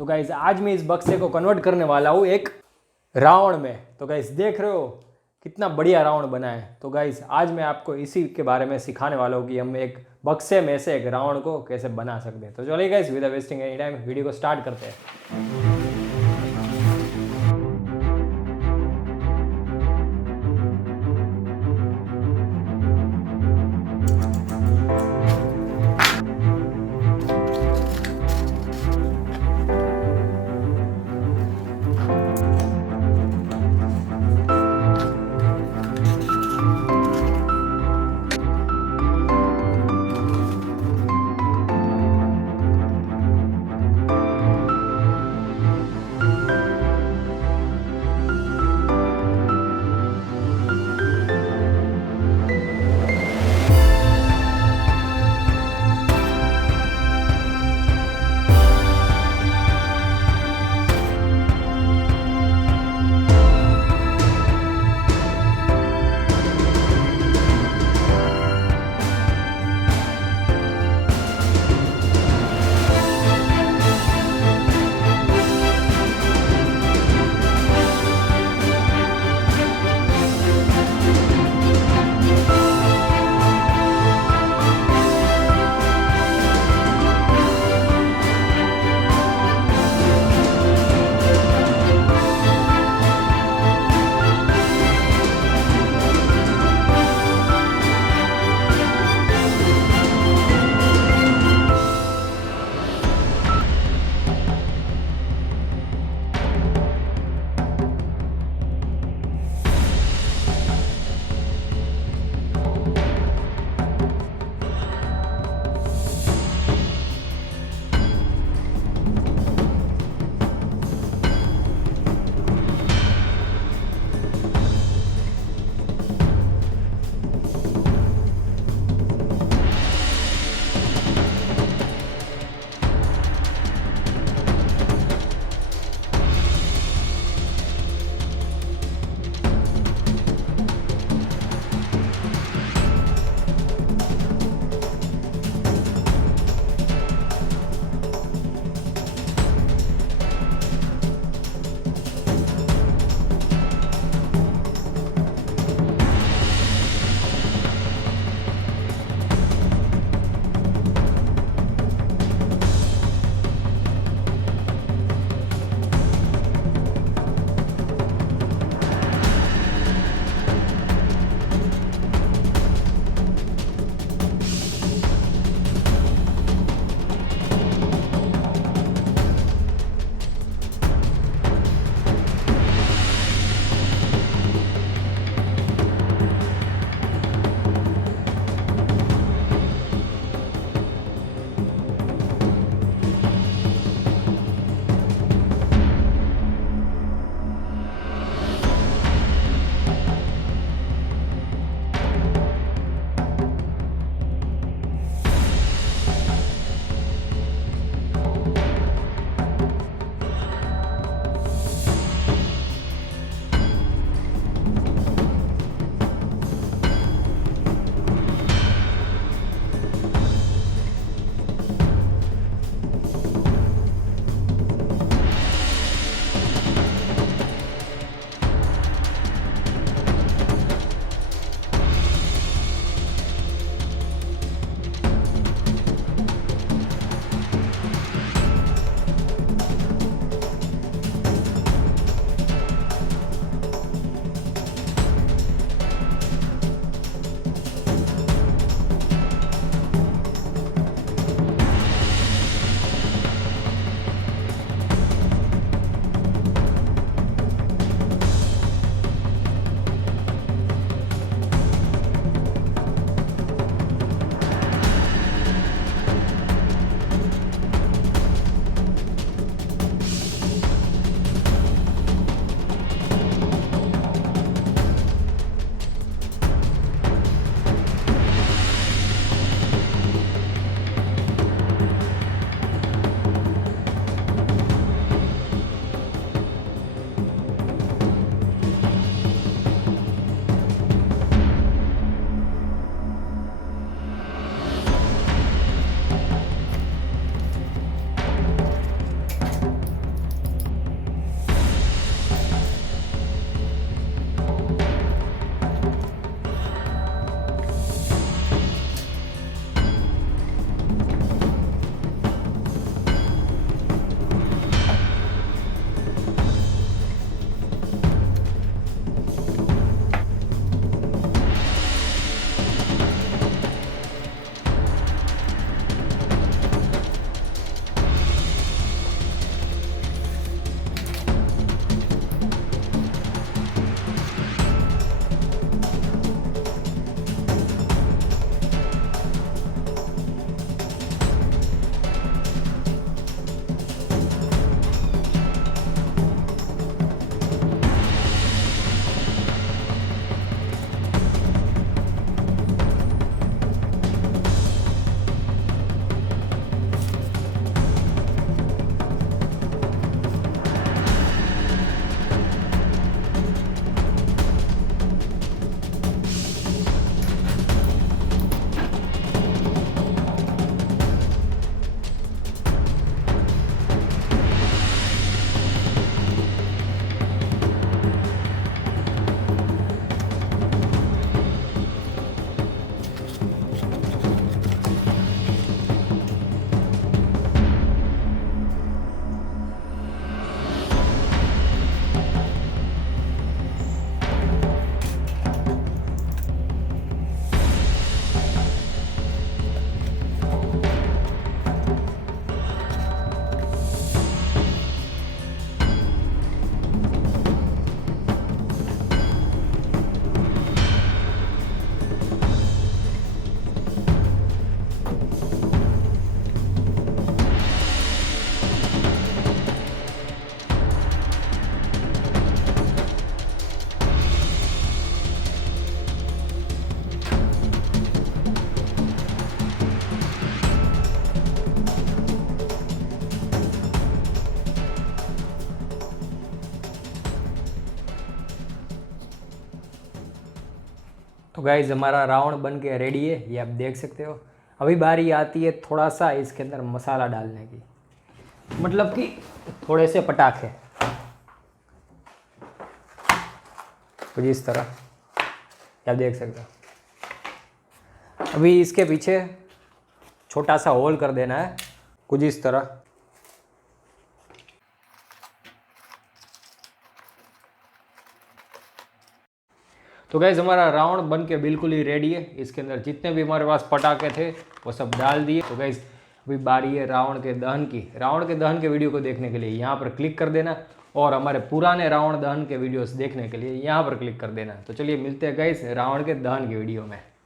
तो गाइज आज मैं इस बक्से को कन्वर्ट करने वाला हूँ एक रावण में। तो गाइज देख रहे हो कितना बढ़िया रावण बना है। तो गाइज आज मैं आपको इसी के बारे में सिखाने वाला हूँ कि हम एक बक्से में से एक रावण को कैसे बना सकते हैं। तो चलिए guys without wasting any time video को स्टार्ट करते हैं। तो गाइज हमारा रावण बन के रेडी है, ये आप देख सकते हो। अभी बारी आती है थोड़ा सा इसके अंदर मसाला डालने की, मतलब कि थोड़े से पटाखे कुछ इस तरह, आप देख सकते हो। अभी इसके पीछे छोटा सा होल कर देना है कुछ इस तरह। तो गाइज हमारा रावण बन के बिल्कुल ही रेडी है। इसके अंदर जितने भी हमारे पास पटाखे थे वो सब डाल दिए। तो गाइज अभी बारी है रावण के दहन की। रावण के दहन के वीडियो को देखने के लिए यहाँ पर क्लिक कर देना और हमारे पुराने रावण दहन के वीडियोस देखने के लिए यहाँ पर क्लिक कर देना। तो चलिए मिलते हैं गाइज रावण के दहन की वीडियो में।